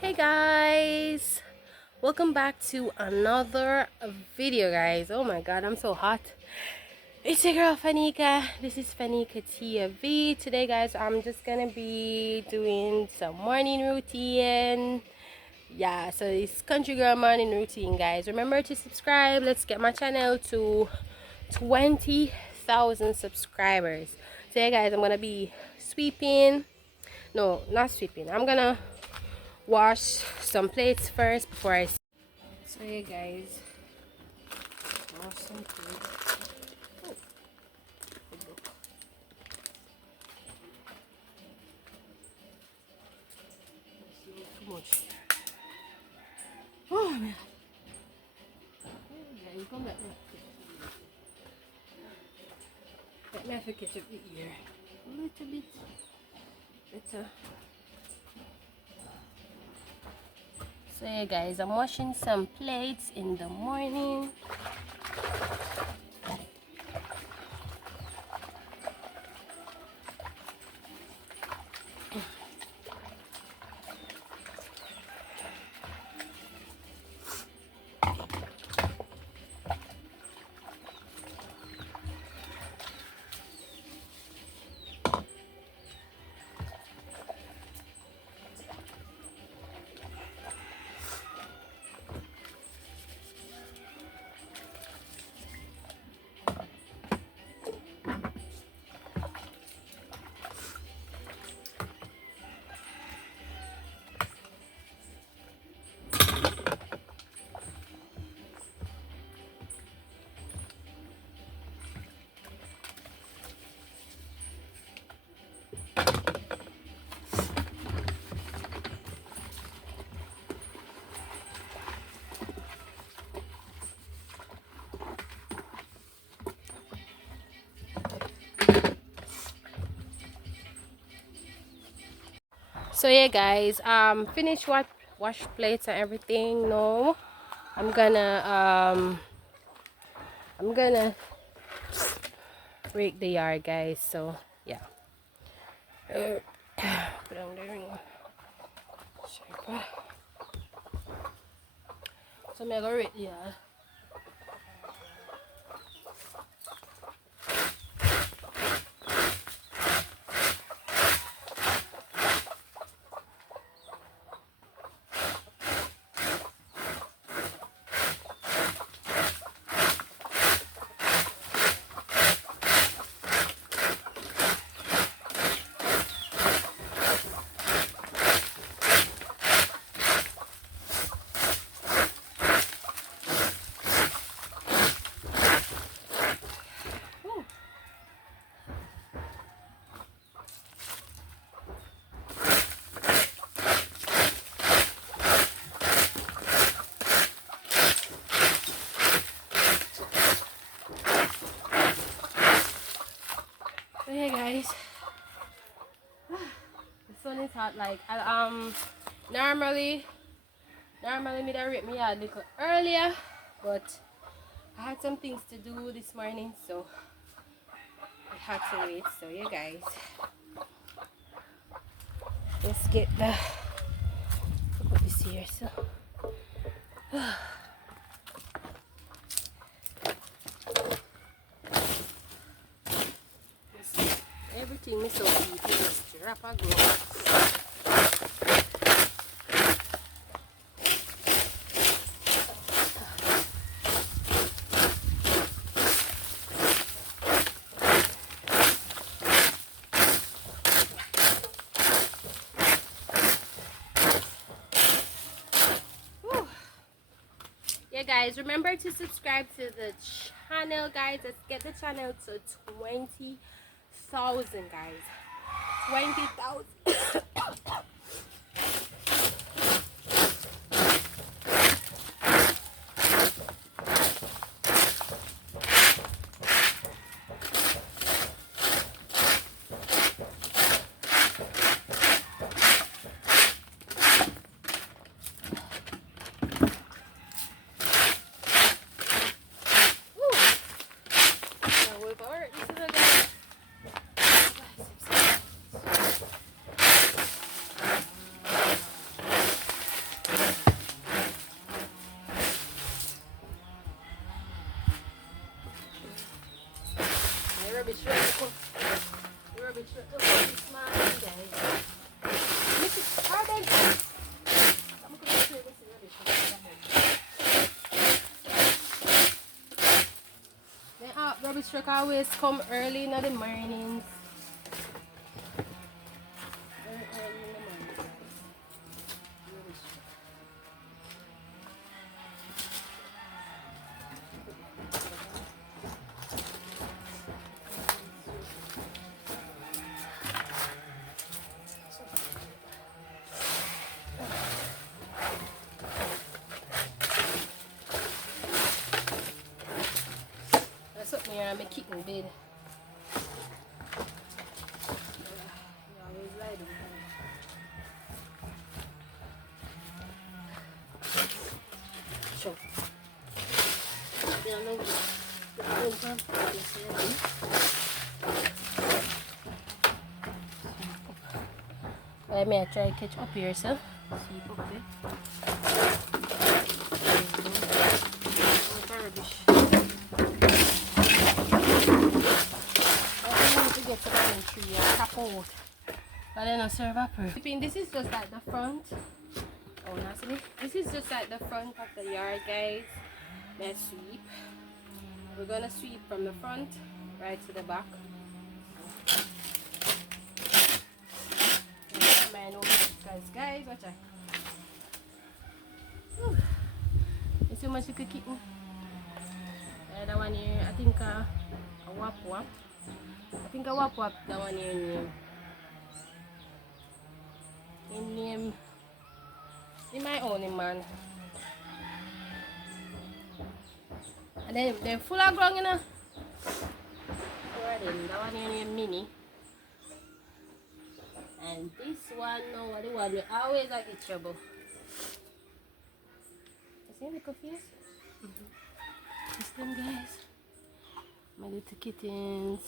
Hey guys, welcome back to another video, guys. Oh my god, I'm so hot. It's your girl Fanika. This is Fanika TV. Today, guys, I'm just gonna be doing some morning routine. Yeah, so it's country girl morning routine, guys. Remember to subscribe. Let's get my channel to 20,000 subscribers. Today, guys, I'm gonna be sweeping. No, not sweeping. I'm gonna wash some plates first before I. So yeah, guys, wash some plates. Oh, too much. Oh man. Yeah, you come back there. Let me have to catch up the ear. A little bit better. So yeah, guys, I'm washing some plates in the morning. So yeah, guys, finish what wash plates and everything. No, I'm gonna I'm gonna rake the yard, guys. So yeah. Put on the ring. So I'm gonna rake the yard. So yeah, guys, the sun is hot. Like normally me that rip me out a little earlier, but I had some things to do this morning, so I had to wait. So yeah, guys, let's get the put this here. So everything is so deep. Just wrap a glove. Yeah, guys, remember to subscribe to the channel, guys. Let's get the channel to 20,000, guys. 20,000. this truck always come early in the mornings. Very early in the morning. That's what me and my kitten bed. Always lie down. Sure. Yeah, no. Let me try catch up here, so. See up there. Rubbish. I need to get to the tree and tap out. But then I serve up her. This is just at the front. Oh, nasty. This is just at the front of the yard, guys. Let's sweep. We're gonna sweep from the front right to the back. Guys, watch out. You see how much you could keep me? That one here, I think a wap wap. I think a wap wap, that one here name. In name, in my own man. And then they're full of ground, you know. That one here named Mini. And this one, no, the one we always like get trouble. You see the face? This them, guys. My little kittens.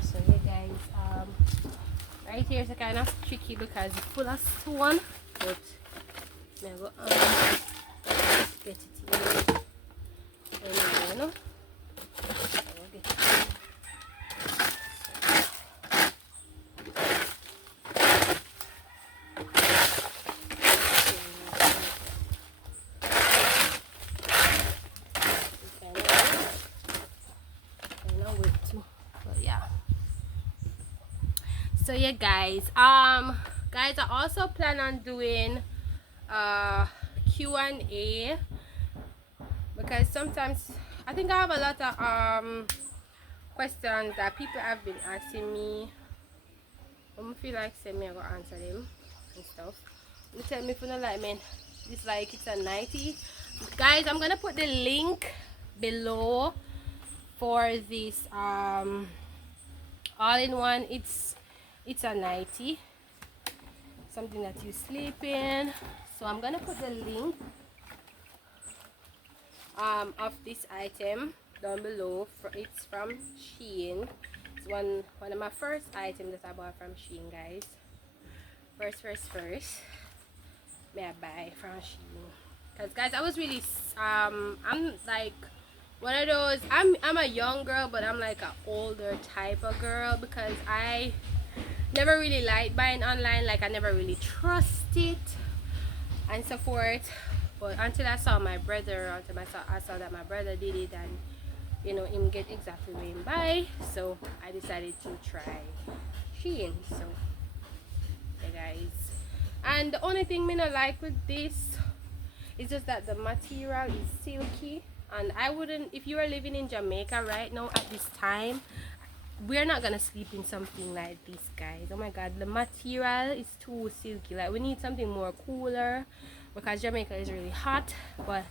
So yeah, guys. Right here is kind of tricky because it's full of stone, but I go get it here. Anyway, you know. So yeah, guys, guys, I also plan on doing Q&A because sometimes I think I have a lot of questions that people have been asking me. I feel like send me, I go answer them and stuff. You tell me if you don't like me. It's like it's a 90. Guys, I'm gonna put the link below for this all-in-one. It's a 90, something that you sleep in. So I'm gonna put the link of this item down below. It's from Shein. It's one of my first items that I bought from Shein, guys. First may I buy from Shein, because guys, I was really I'm like one of those, I'm a young girl, but I'm like an older type of girl, because I never really liked buying online. Like I never really trust it and so forth. But until I saw my brother, I saw that my brother did it, and you know, him get exactly what him buy, so I decided to try Shein. So yeah, guys, and the only thing me not like with this is just that the material is silky, and I wouldn't, if you are living in Jamaica right now at this time, we're not gonna sleep in something like this, guys. Oh my god, the material is too silky. Like we need something more cooler, because Jamaica is really hot. But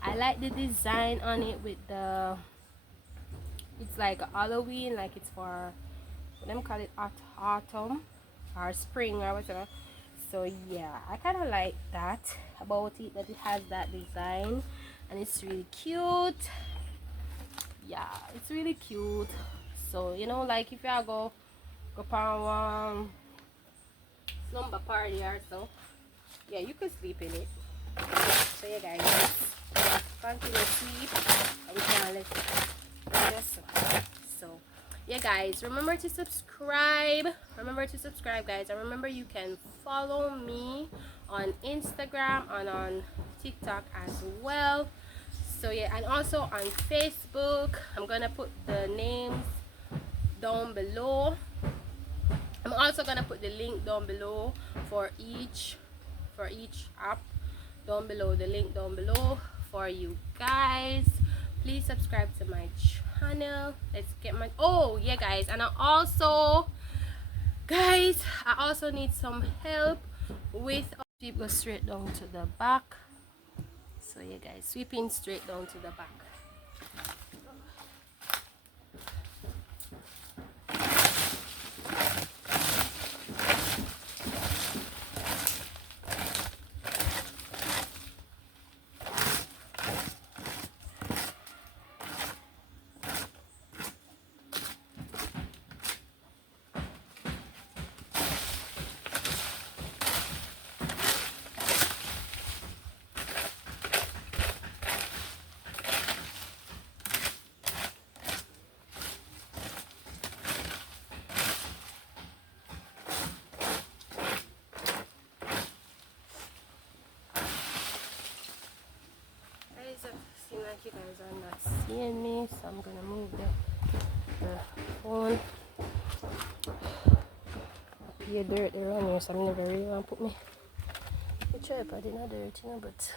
I like the design on it with the, it's like Halloween, like it's for, what them call it, autumn or spring or whatever. So yeah, I kind of like that about it, that it has that design, and it's really cute. Yeah, it's really cute. So you know, like if you go for slumber party or so, yeah, you could sleep in it. So yeah, guys, continue sleep, and we can let it just so yeah, guys, remember to subscribe. Guys, and remember you can follow me on Instagram and on TikTok as well. So yeah, and also on Facebook, I'm gonna put the names down below. I'm also gonna put the link down below for each app down below, the link down below for you guys. Please subscribe to my channel. Let's get my, oh yeah guys, and I also need some help with sweep, go straight down to the back. So yeah guys, sweeping straight down to the back. Guys, it seems like you guys are not seeing me, so I'm gonna move the phone. Your dirt around here, so I'm never really want to put me the tripod in a dirt, you know, but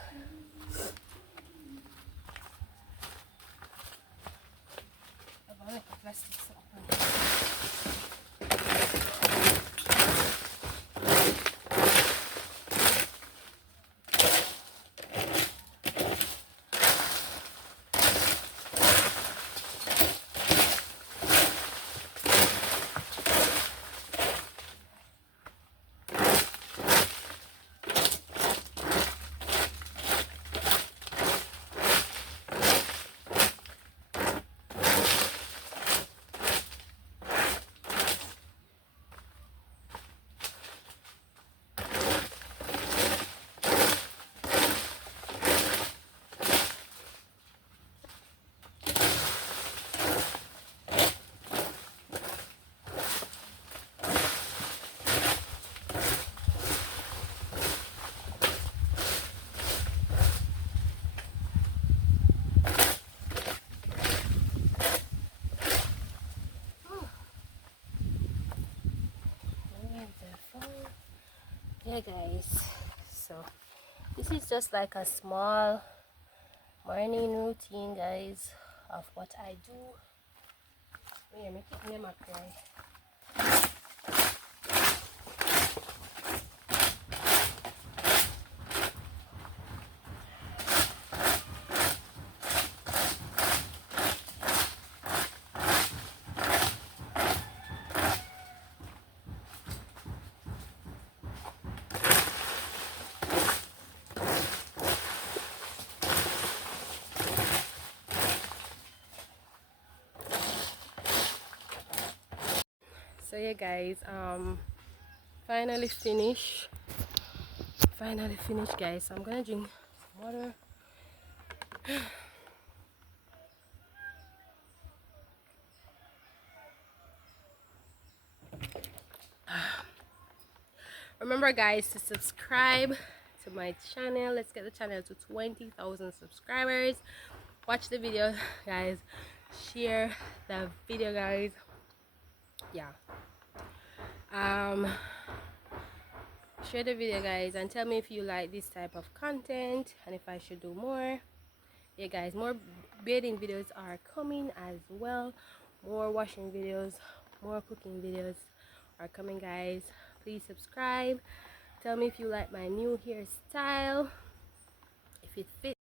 I want to plastic something. Yeah guys, so this is just like a small morning routine guys of what I do. Here, make it near my cry. So yeah guys, finally finished guys, so I'm gonna drink some water. Remember guys to subscribe to my channel. Let's get the channel to 20,000 subscribers. Watch the video guys, share the video guys. Yeah, share the video guys and tell me if you like this type of content and if I should do more. Yeah guys, more bathing videos are coming as well, more washing videos, more cooking videos are coming guys. Please subscribe, tell me if you like my new hairstyle, if it fits.